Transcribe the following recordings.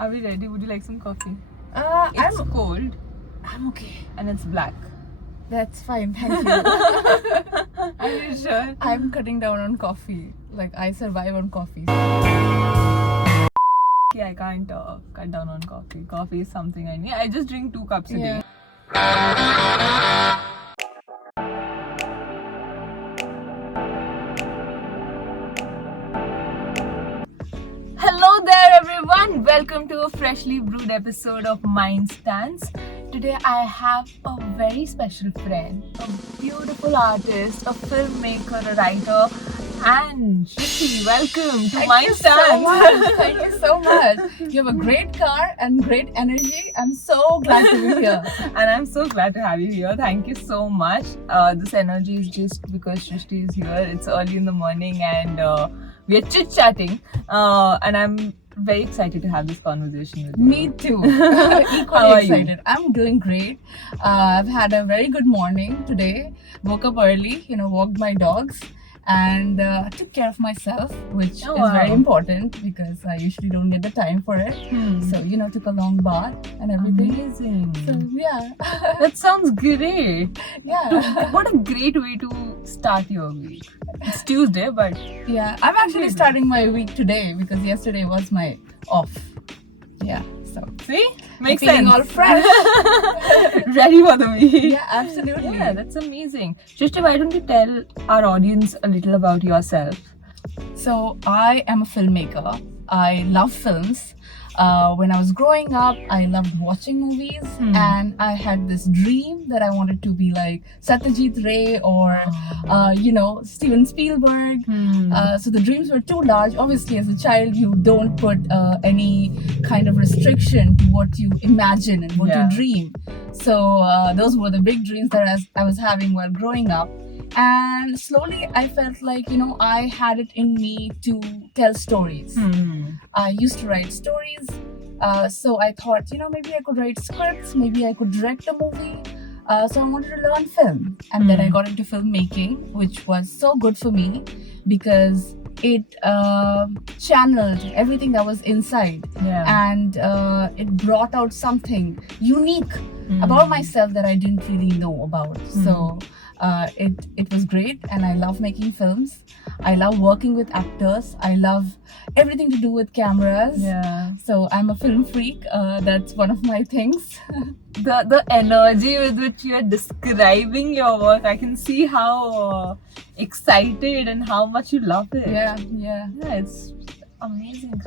Are we ready? Would you like some coffee? I'm It's cold okay. and it's black. That's fine, thank you. Are you sure? I'm cutting down on coffee. Like I survive on coffee. Okay, I can't cut down on coffee. Coffee is something I need. I just drink 2 cups a day. Hello there, everyone. Welcome to a freshly brewed episode of Mind Stance. Today, I have a very special friend, a beautiful artist, a filmmaker, a writer, and Shruti. Welcome to Mind Stance. Thank you so much. You have a great car and great energy. I'm so glad to be here. And I'm so glad to have you here. Thank you so much. This energy is just because Shrishti is here. It's early in the morning and we are chit-chatting. And I'm very excited to have this conversation with you. Me too. How Equally are you? excited. I'm doing great. I've had a very good morning today. Woke up early, walked my dogs and took care of myself, which Oh, is wow. very important because I usually don't get the time for it. So, took a long bath and everything. Amazing. So, yeah. That sounds great. Yeah. What a great way to start your week. It's Tuesday, but Yeah. I'm actually starting my week today because yesterday was my off. Yeah. So, see? Makes feeling sense. all fresh. Ready for the week. Yeah, absolutely. Yeah, that's amazing. Shrishti, why don't you tell our audience a little about yourself? So I am a filmmaker. I love films. When I was growing up, I loved watching movies, and I had this dream that I wanted to be like Satyajit Ray or, Steven Spielberg. So the dreams were too large. Obviously, as a child, you don't put any kind of restriction to what you imagine and what Yeah. you dream. So those were the big dreams that I was having while growing up. And slowly I felt like, I had it in me to tell stories. I used to write stories. So I thought, maybe I could write scripts, maybe I could direct a movie. So I wanted to learn film. And then I got into filmmaking, which was so good for me because it channeled everything that was inside. Yeah. And it brought out something unique about myself that I didn't really know about. So it was great, and I love making films. I love working with actors. I love everything to do with cameras. Yeah. So I'm a film freak. That's one of my things. The energy with which you are describing your work, I can see how excited and how much you love it. Yeah. Yeah, it's amazing.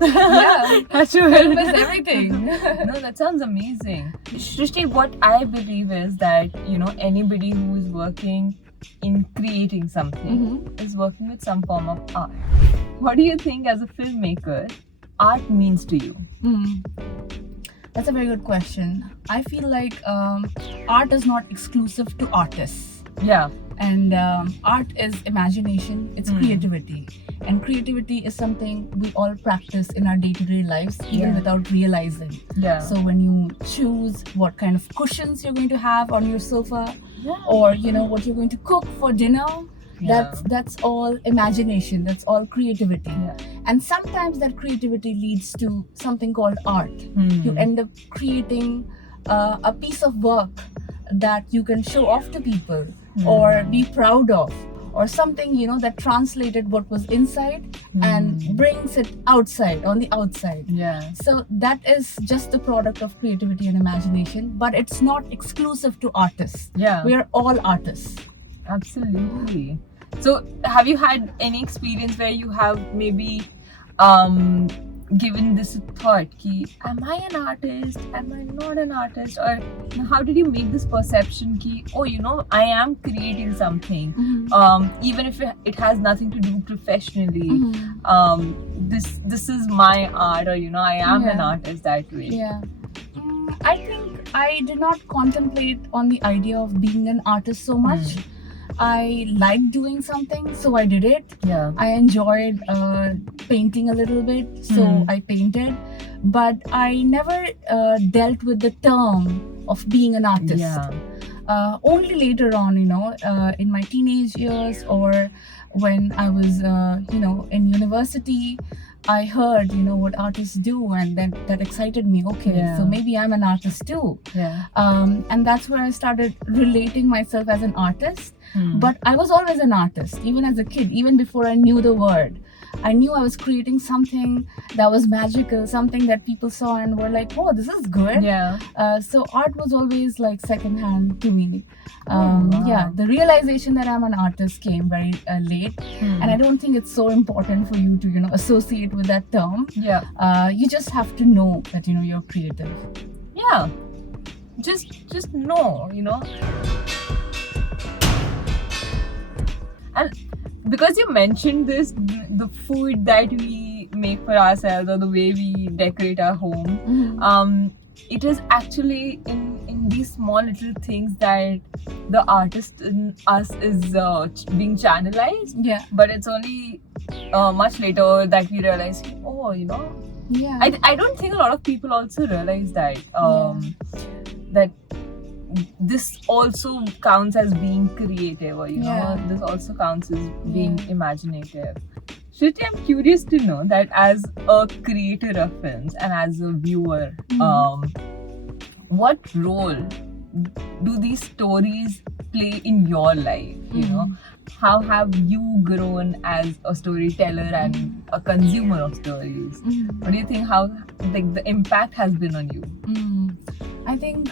Yeah. Film Film is everything. No, that sounds amazing. Shrishti, what I believe is that, anybody who is working in creating something is working with some form of art. What do you think as a filmmaker art means to you? That's a very good question. I feel like art is not exclusive to artists. Yeah. And art is imagination, it's creativity. And creativity is something we all practice in our day-to-day lives, even without realizing. Yeah. So when you choose what kind of cushions you're going to have on your sofa, or what you're going to cook for dinner, that's all imagination, that's all creativity. And sometimes that creativity leads to something called art. You end up creating a piece of work that you can show off to people or be proud of, or something that translated what was inside and brings it outside, on the outside. Yeah. So that is just the product of creativity and imagination, but it's not exclusive to artists. Yeah. We are all artists. Absolutely. So, have you had any experience where you have maybe given this a thought, ki, am I an artist? Am I not an artist? Or how did you make this perception ki, I am creating something, even if it has nothing to do professionally. This is my art, or I am an artist that way. Yeah. I think I did not contemplate on the idea of being an artist so much. I liked doing something, so I did it. Yeah. I enjoyed painting a little bit, so I painted. But I never dealt with the term of being an artist. Yeah. Only later on, in my teenage years, or when I was, in university, I heard, what artists do, and then that excited me. Okay, Yeah. so maybe I'm an artist too. Yeah. And that's where I started relating myself as an artist. Hmm. But I was always an artist, even as a kid, even before I knew the word. I knew I was creating something that was magical, something that people saw and were like, "Oh, this is good." Yeah. So art was always like secondhand to me. Wow. Yeah, the realization that I'm an artist came very late, Hmm. and I don't think it's so important for you to associate with that term. Yeah. You just have to know that you're creative. Yeah. Just know, And because you mentioned this, the food that we make for ourselves or the way we decorate our home, it is actually in these small little things that the artist in us is being channelized. Yeah, But it's only much later that we realize, oh, yeah. I don't think a lot of people also realize that that this also counts as being creative, or this also counts as being imaginative. Shruti, I'm curious to know that as a creator of films and as a viewer, what role do these stories play in your life? How have you grown as a storyteller and a consumer of stories? What do you think? How the impact has been on you? I think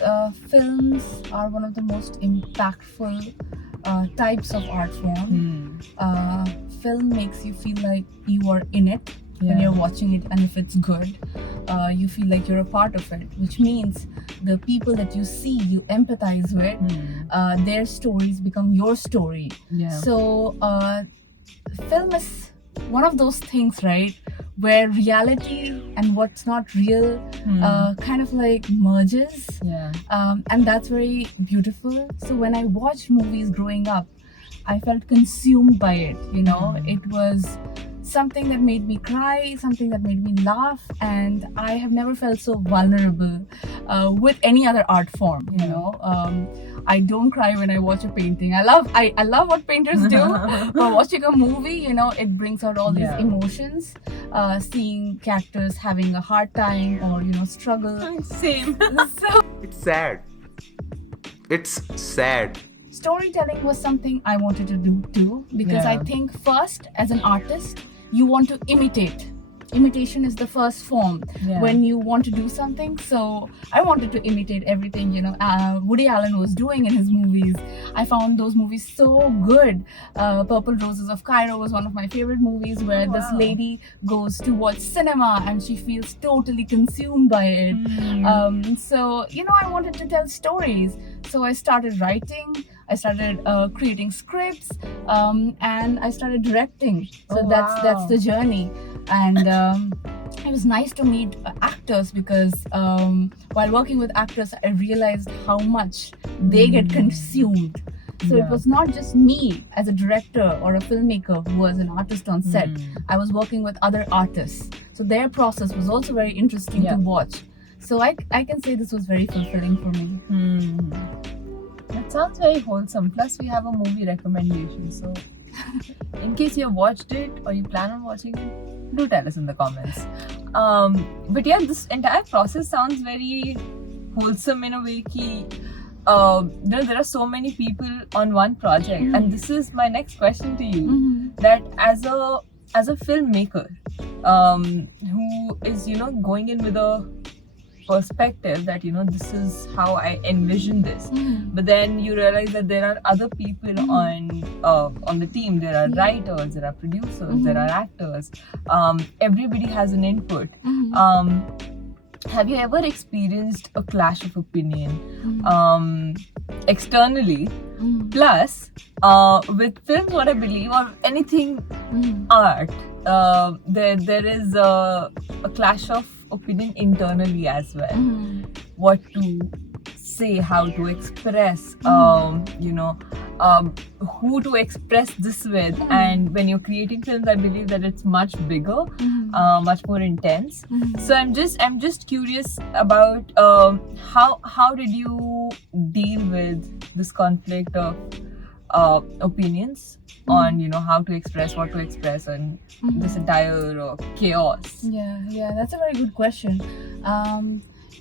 films are one of the most impactful types of art form. Film makes you feel like you are in it when you're watching it, and if it's good, you feel like you're a part of it, which means the people that you see, you empathize with, their stories become your story. So film is one of those things, right, where reality and what's not real kind of like merges, and that's very beautiful. So when I watched movies growing up, I felt consumed by it. It was something that made me cry, something that made me laugh, and I have never felt so vulnerable with any other art form. I don't cry when I watch a painting. I love what painters do, but watching a movie, it brings out all these emotions. Seeing characters having a hard time or struggle. Same. So It's sad. It's sad. storytelling was something I wanted to do too, because I think first, as an artist, you want to imitate. Imitation is the first form when you want to do something. So I wanted to imitate everything Woody Allen was doing in his movies. I found those movies so good. Purple Roses of Cairo was one of my favorite movies, where this lady goes to watch cinema and she feels totally consumed by it. So I wanted to tell stories. So I started writing, I started creating scripts, and I started directing. So that's the journey. And it was nice to meet actors, because while working with actors, I realized how much they get consumed. So it was not just me as a director or a filmmaker who was an artist on set. I was working with other artists. So their process was also very interesting to watch. So I can say this was very fulfilling for me. That sounds very wholesome. Plus, we have a movie recommendation. So, in case you have watched it or you plan on watching it, do tell us in the comments. But yeah, this entire process sounds very wholesome in a way. There are so many people on one project, and this is my next question to you. That as a filmmaker, who is going in with a perspective that this is how I envision this, but then you realize that there are other people on the team. There are writers, there are producers, there are actors. Everybody has an input. Have you ever experienced a clash of opinion externally? Plus, with films, what I believe, or anything art, there is a clash of opinion internally as well. What to say, how to express, who to express this with. And when you're creating films, I believe that it's much bigger, much more intense. So I'm just curious about how did you deal with this conflict of opinions on how to express, what to express, and this entire chaos? Yeah, that's a very good question.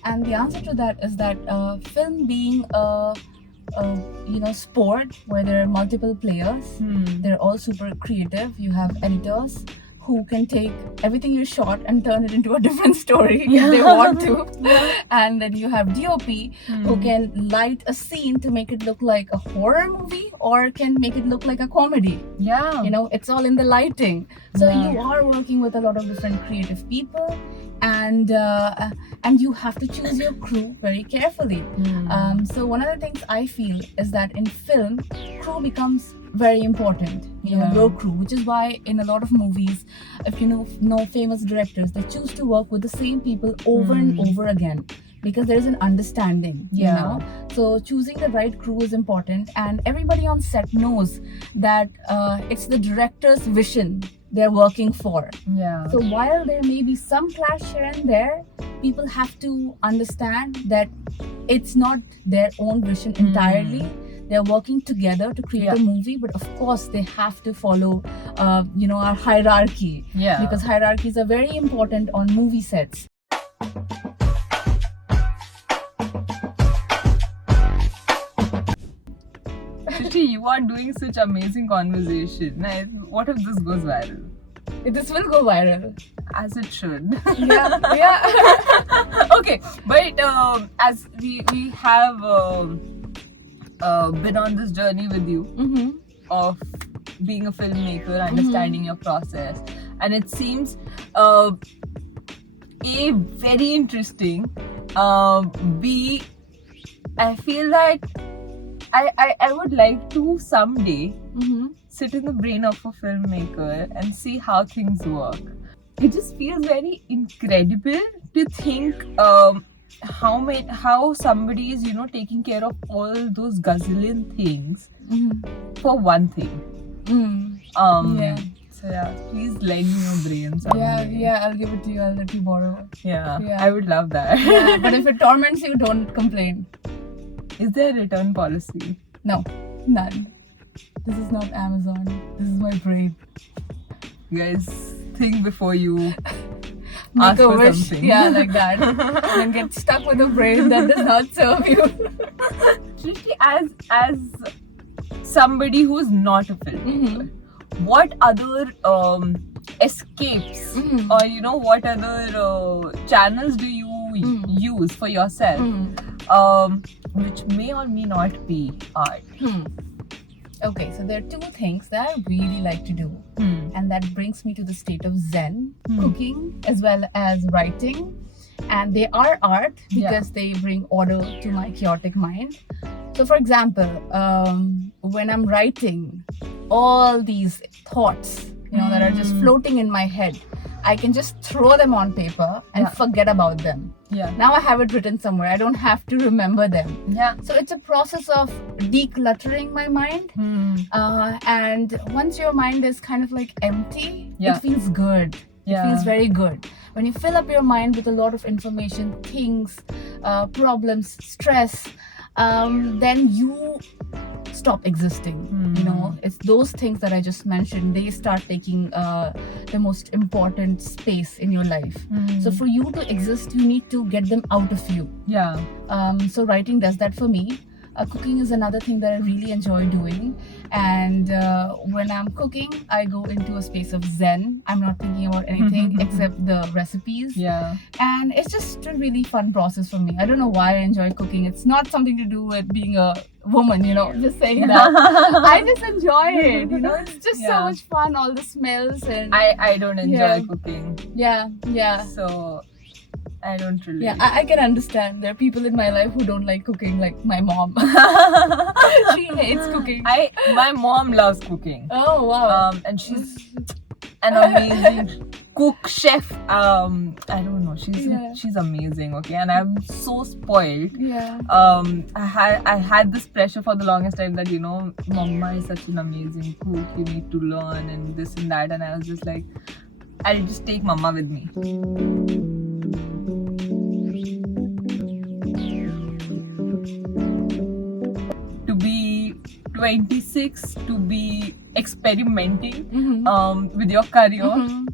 And the answer to that is that film being a sport where there are multiple players, they're all super creative. You have editors who can take everything you shot and turn it into a different story if they want to. And then you have DOP who can light a scene to make it look like a horror movie or can make it look like a comedy. Yeah. It's all in the lighting. So you are working with a lot of different creative people, and you have to choose your crew very carefully. So one of the things I feel is that in film, crew becomes very important. Your crew, which is why in a lot of movies, if you know famous directors, they choose to work with the same people over and over again because there is an understanding. So choosing the right crew is important, and everybody on set knows that it's the director's vision they're working for. So while there may be some clash here and there, people have to understand that it's not their own vision entirely. They're working together to create a movie, but of course they have to follow our hierarchy, because hierarchies are very important on movie sets. Shrishti, you are doing such amazing conversation. What if this goes viral? This will go viral. As it should. Yeah. Okay, but as we have been on this journey with you of being a filmmaker, understanding your process, and it seems very interesting. B, I feel like I would like to someday sit in the brain of a filmmaker and see how things work. It just feels very incredible to think how somebody is taking care of all those gazillion things for one thing. So please lend me your brain someday. Yeah, I'll give it to you. I'll let you borrow. Yeah, I would love that. Yeah, but if it torments you, don't complain. Is there a return policy? No, none. This is not Amazon. This is my brain. You guys, think before you Make ask a for wish. something. Yeah, like that. And get stuck with a brain that does not serve you. Shrishti, as somebody who's not a filmmaker, what other escapes or what other channels do you use for yourself, which may or may not be art? Okay, so there are two things that I really like to do, and that brings me to the state of Zen: cooking as well as writing. And they are art because they bring order to my chaotic mind. So, for example, when I'm writing, all these thoughts, that are just floating in my head, I can just throw them on paper and forget about them. Now I have it written somewhere. I don't have to remember them. So it's a process of decluttering my mind. And once your mind is kind of like empty, it feels good. It feels very good. When you fill up your mind with a lot of information, things, problems, stress, then you stop existing. It's those things that I just mentioned, they start taking the most important space in your life. So for you to exist, you need to get them out of you. So writing does that for me. Cooking is another thing that I really enjoy doing, and when I'm cooking, I go into a space of Zen. I'm not thinking about anything except the recipes, and it's just a really fun process for me. I don't know why I enjoy cooking. It's not something to do with being a woman, just saying that. I just enjoy it, it's just so much fun, all the smells. And I don't enjoy cooking. So I don't really. I can understand. There are people in my life who don't like cooking, like my mom. She hates cooking. My mom loves cooking. Oh wow! And she's an amazing cook chef. I don't know. She's amazing. Okay, and I'm so spoiled. I had this pressure for the longest time that Mama is such an amazing cook. You need to learn and this and that. And I was just like, I'll just take Mama with me. To 26 to be experimenting Mhm. with your career. Mhm.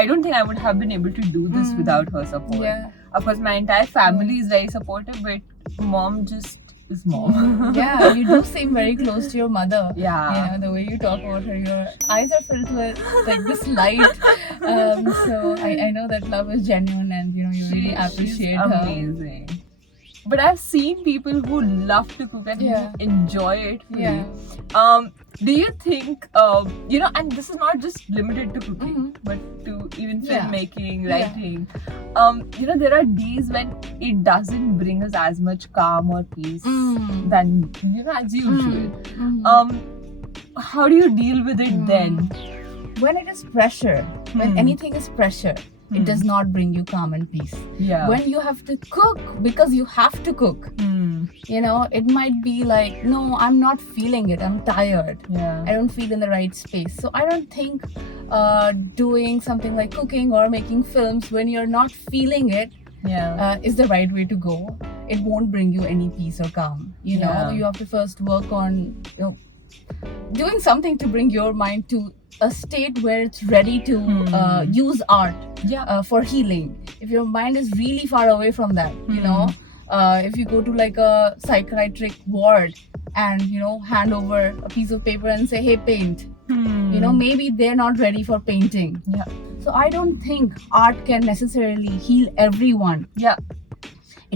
I don't think I would have been able to do this Mm. without her support. Yeah. Of course, my entire family is very supportive, but mom just is mom. Yeah, you do seem very close to your mother. Yeah. You know, the way you talk about her, your eyes are filled with like this light. So I know that love is genuine and you know you really appreciate she's her. amazing. But I've seen people who love to cook and Yeah. who enjoy it. Fully. Yeah. Do you think you know? And this is not just limited to cooking, Mhm. but to even Yeah. filmmaking, Yeah. writing. You know, there are days when it doesn't bring us as much calm or peace Mm. than you know as usual. Mhm. How do you deal with it then? When it is pressure, when Hmm. anything is pressure, it Hmm. does not bring you calm and peace. Yeah. When you have to cook because you have to cook, Hmm. you know, it might be like, no, I'm not feeling it, I'm tired. Yeah. I don't feel in the right space. So I don't think doing something like cooking or making films when you're not feeling it Yeah. is the right way to go. It won't bring you any peace or calm. You know, Yeah. you have to first work on doing something to bring your mind to a state where it's ready to use art Yeah. for healing. If your mind is really far away from that, you know, if you go to like a psychiatric ward and you know hand over a piece of paper and say, hey, paint, you know, maybe they're not ready for painting. Yeah. So I don't think art can necessarily heal everyone. Yeah.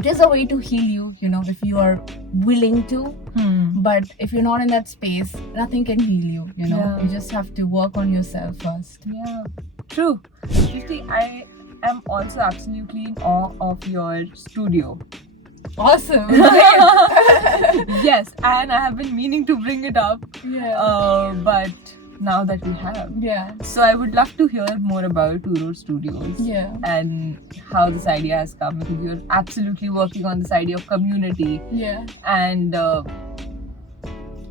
It is a way to heal you, you know, if you are willing to. But if you're not in that space, nothing can heal you, you know. Yeah. You just have to work on yourself first. Yeah, true. Shrishti, I am also absolutely in awe of your studio. Awesome. Yes, and I have been meaning to bring it up, but now that we have. Yeah. So I would love to hear more about Turo Studios. Yeah. And how this idea has come, because you're absolutely working on this idea of community Yeah. and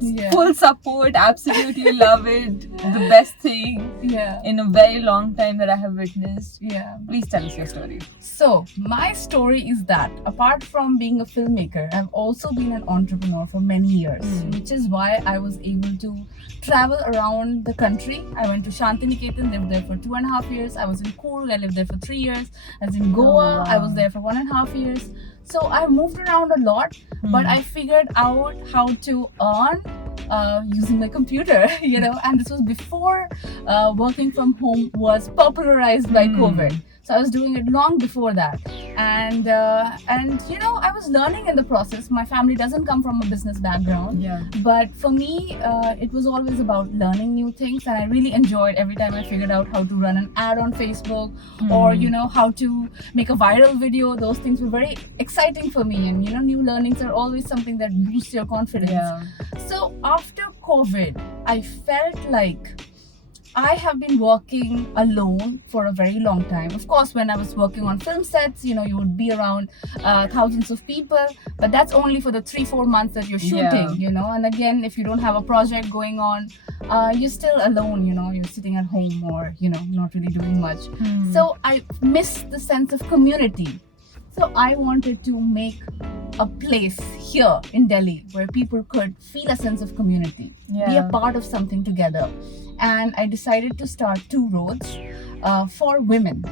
Yeah. full support. Absolutely love it. The best thing Yeah. in a very long time that I have witnessed. Yeah. Please tell us your story. So, my story is that apart from being a filmmaker, I've also been an entrepreneur for many years, which is why I was able to travel around the country. I went to Shantiniketan, lived there for 2.5 years. I was in Coorg, I lived there for 3 years. I was in Goa, I was there for 1.5 years. So, I moved around a lot, but I figured out how to earn using my computer, you know, and this was before working from home was popularized by COVID. So I was doing it long before that, and you know, I was learning in the process. My family doesn't come from a business background, Yeah. but for me, it was always about learning new things, and I really enjoyed every time I figured out how to run an ad on Facebook, or you know, how to make a viral video. Those things were very exciting for me, and you know, new learnings are always something that boosts your confidence. Yeah. So after COVID, I felt like I have been working alone for a very long time. Of course, when I was working on film sets, you know, you would be around thousands of people, but that's only for the 3-4 months that you're shooting, Yeah. you know. And again, if you don't have a project going on, you're still alone, you know, you're sitting at home or, you know, not really doing much. So I missed the sense of community. So I wanted to make a place here in Delhi where people could feel a sense of community, be a Yeah. part of something together. And I decided to start Two Roads for women.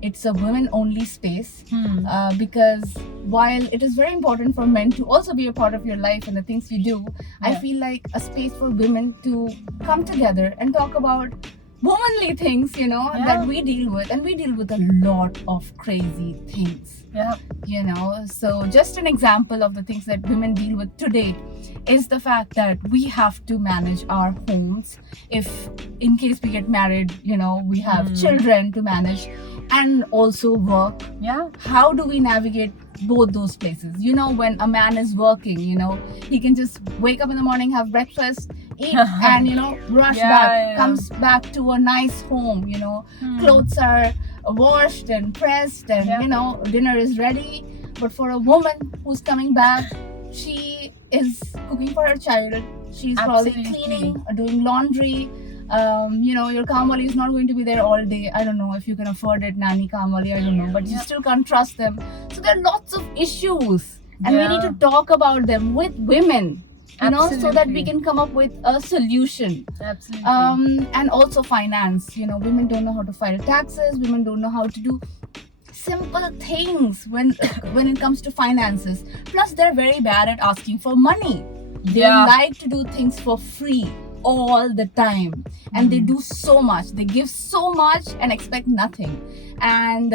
It's a women-only space because while it is very important for men to also be a part of your life and the things you do, I Yeah. feel like a space for women to come together and talk about womanly things, you know, Yeah. that we deal with. And we deal with a lot of crazy things, Yeah. you know. So just an example of the things that women deal with today is the fact that we have to manage our homes. If in case we get married, you know, we have children to manage and also work. Yeah. How do we navigate both those places? You know, when a man is working, you know, he can just wake up in the morning, have breakfast, eat, and you know, rush Yeah, back, yeah. comes back to a nice home, you know, clothes are washed and pressed, and Yeah. you know, dinner is ready. But for a woman who's coming back, she is cooking for her child, she's probably Absolutely. cleaning, doing laundry. You know, your Kamwali is not going to be there all day. I don't know if you can afford it, nanny Kamwali, I don't know, but you Yeah. still can't trust them. So there are lots of issues, and we need Yeah. to talk about them with women. you know, so that we Absolutely. can come up with a solution. Absolutely. And also finance, you know, women don't know how to file taxes, women don't know how to do simple things when it comes to finances. Plus they're very bad at asking for money. They Yeah. like to do things for free all the time, and they do so much, they give so much and expect nothing. And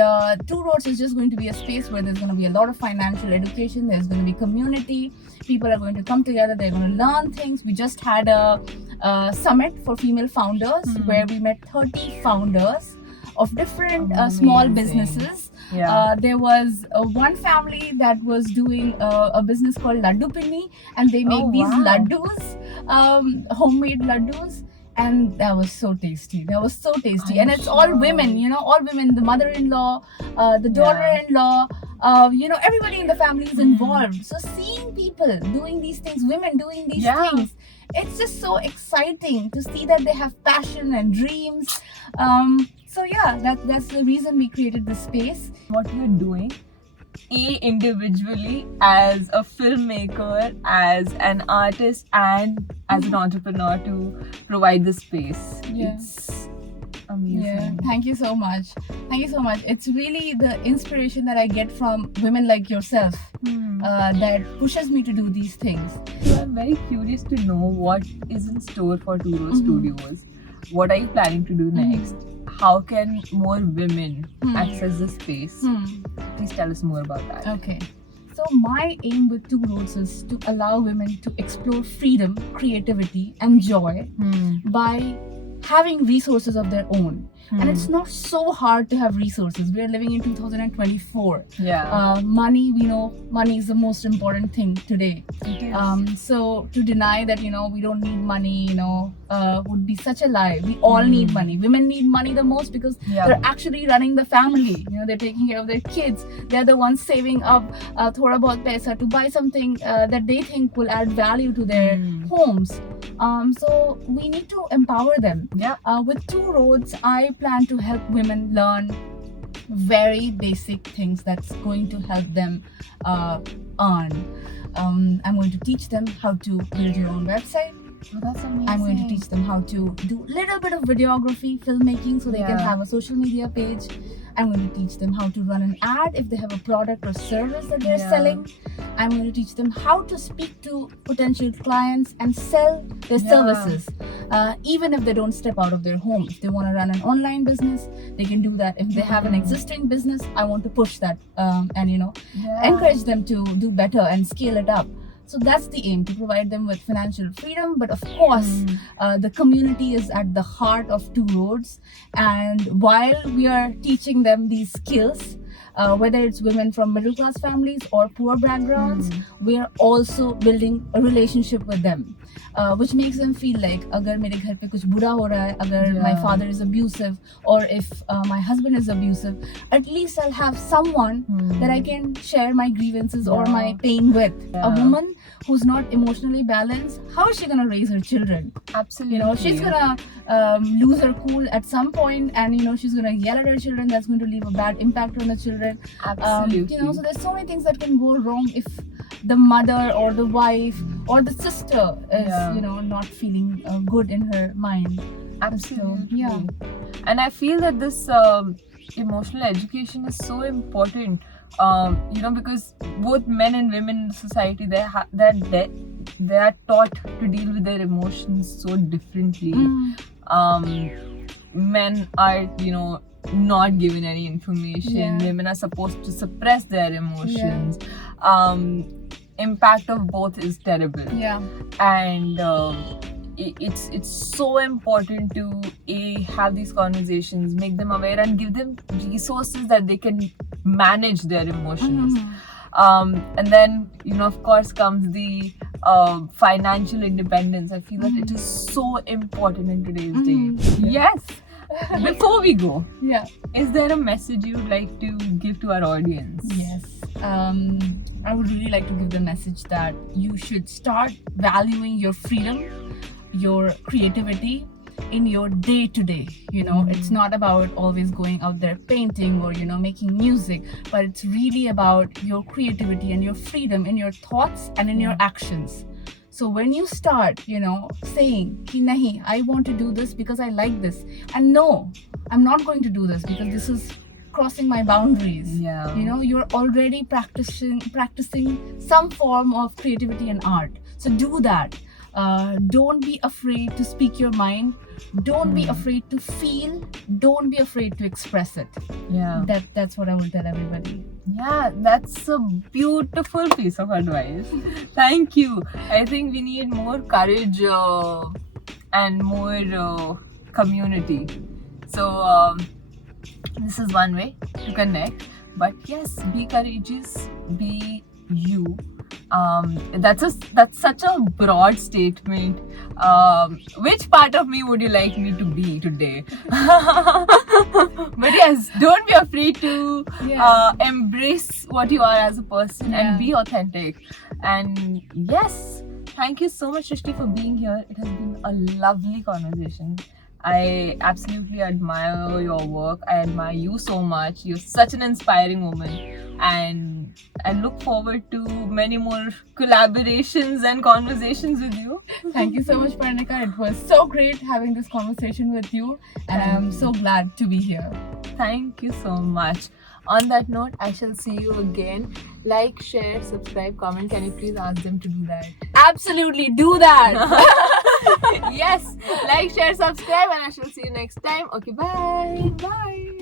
Two Roads is just going to be a space where there's going to be a lot of financial education, there's going to be community, people are going to come together, they're going to learn things. We just had a summit for female founders where we met 30 founders of different small Amazing. businesses. Yeah. There was one family that was doing a business called Laddu Pinni, and they make Oh, these wow. laddus, homemade laddus, and that was so tasty. That was so tasty, I'm and it's all sure. women, you know, all women. The mother-in-law, the daughter-in-law, you know, everybody in the family is involved. So seeing people doing these things, women doing these Yeah. things, it's just so exciting to see that they have passion and dreams. So yeah, that's the reason we created this space. What you're doing, individually as a filmmaker, as an artist, and as an entrepreneur to provide the space. Yeah. It's amazing. Yeah, thank you so much. Thank you so much. It's really the inspiration that I get from women like yourself that pushes me to do these things. So I'm very curious to know what is in store for Two Roads Mhm. Studios. What are you planning to do next? How can more women access this space? Please tell us more about that. Okay. So my aim with Two Roads is to allow women to explore freedom, creativity, and joy by having resources of their own. And it's not so hard to have resources. We are living in 2024. Yeah. Money, we know money is the most important thing today. It is. So to deny that, you know, we don't need money, you know, would be such a lie. We all need money. Women need money the most because Yeah. they're actually running the family. You know, they're taking care of their kids. They're the ones saving up thoda bahut paisa to buy something that they think will add value to their homes. So we need to empower them. Yeah. With Two Roads, I plan to help women learn very basic things that's going to help them earn. I'm going to teach them how to build your own website. Oh, that's amazing. I'm going to teach them how to do a little bit of videography, filmmaking, so they can Yeah. have a social media page. I'm going to teach them how to run an ad if they have a product or service that they're Yeah. selling. I'm going to teach them how to speak to potential clients and sell their Yeah. services, even if they don't step out of their home. If they want to run an online business, they can do that. If they have an existing business, I want to push that and, you know, Yeah. encourage them to do better and scale it up. So that's the aim, to provide them with financial freedom. But of course, the community is at the heart of Two Roads. And while we are teaching them these skills, whether it's women from middle class families or poor backgrounds, we are also building a relationship with them, which makes them feel like, agar mere ghar pe kuch bura ho raha hai, agar my Yeah. father is abusive, or if my husband is abusive, at least I'll have someone that I can share my grievances or my Yeah. pain with. A Yeah. woman who's not emotionally balanced, how is she gonna raise her children? Absolutely. You know, she's gonna lose her cool at some point, and you know, she's gonna yell at her children. That's going to leave a bad impact on the children. Absolutely. You know, so there's so many things that can go wrong if the mother or the wife or the sister is, Yeah. you know, not feeling good in her mind. Absolutely. yeah. And I feel that this emotional education is so important. You know, because both men and women in society, they are taught to deal with their emotions so differently. Men are, you know, not given any information. Yeah. Women are supposed to suppress their emotions. Impact of both is terrible. Yeah. And it's so important to have these conversations, make them aware, and give them resources that they can manage their emotions. And then, you know, of course comes the financial independence. I feel that it is so important in today's day. Yes. Before we go, Yeah. is there a message you would like to give to our audience? Yes. I would really like to give the message that you should start valuing your freedom, your creativity in your day to day. You know, it's not about always going out there painting or, you know, making music, but it's really about your creativity and your freedom in your thoughts and in your actions. So when you start, saying, ki nahi, I want to do this because I like this, and no, I'm not going to do this because this is crossing my boundaries. Yeah. You're already practicing some form of creativity and art. So do that. Don't be afraid to speak your mind. Don't be afraid to feel. Don't be afraid to express it. Yeah. That's what I will tell everybody. Yeah, that's a beautiful piece of advice. Thank you. I think we need more courage and more community. So this is one way to connect. But yes, be courageous. Be you. That's such a broad statement. Which part of me would you like me to be today? But yes, don't be afraid to embrace what you are as a person and be authentic. And yes, thank you so much, Shrishti, for being here. It has been a lovely conversation. I absolutely admire your work. I admire you so much. You're such an inspiring woman, and I look forward to many more collaborations and conversations with you. Thank you so much, Parnika. It was so great having this conversation with you, and I'm so glad to be here. Thank you so much. On that note, I shall see you again. Like, share, subscribe, comment. Can you please ask them to do that? Absolutely, do that. Yes, like, share, subscribe, and I shall see you next time. Okay, bye. Bye.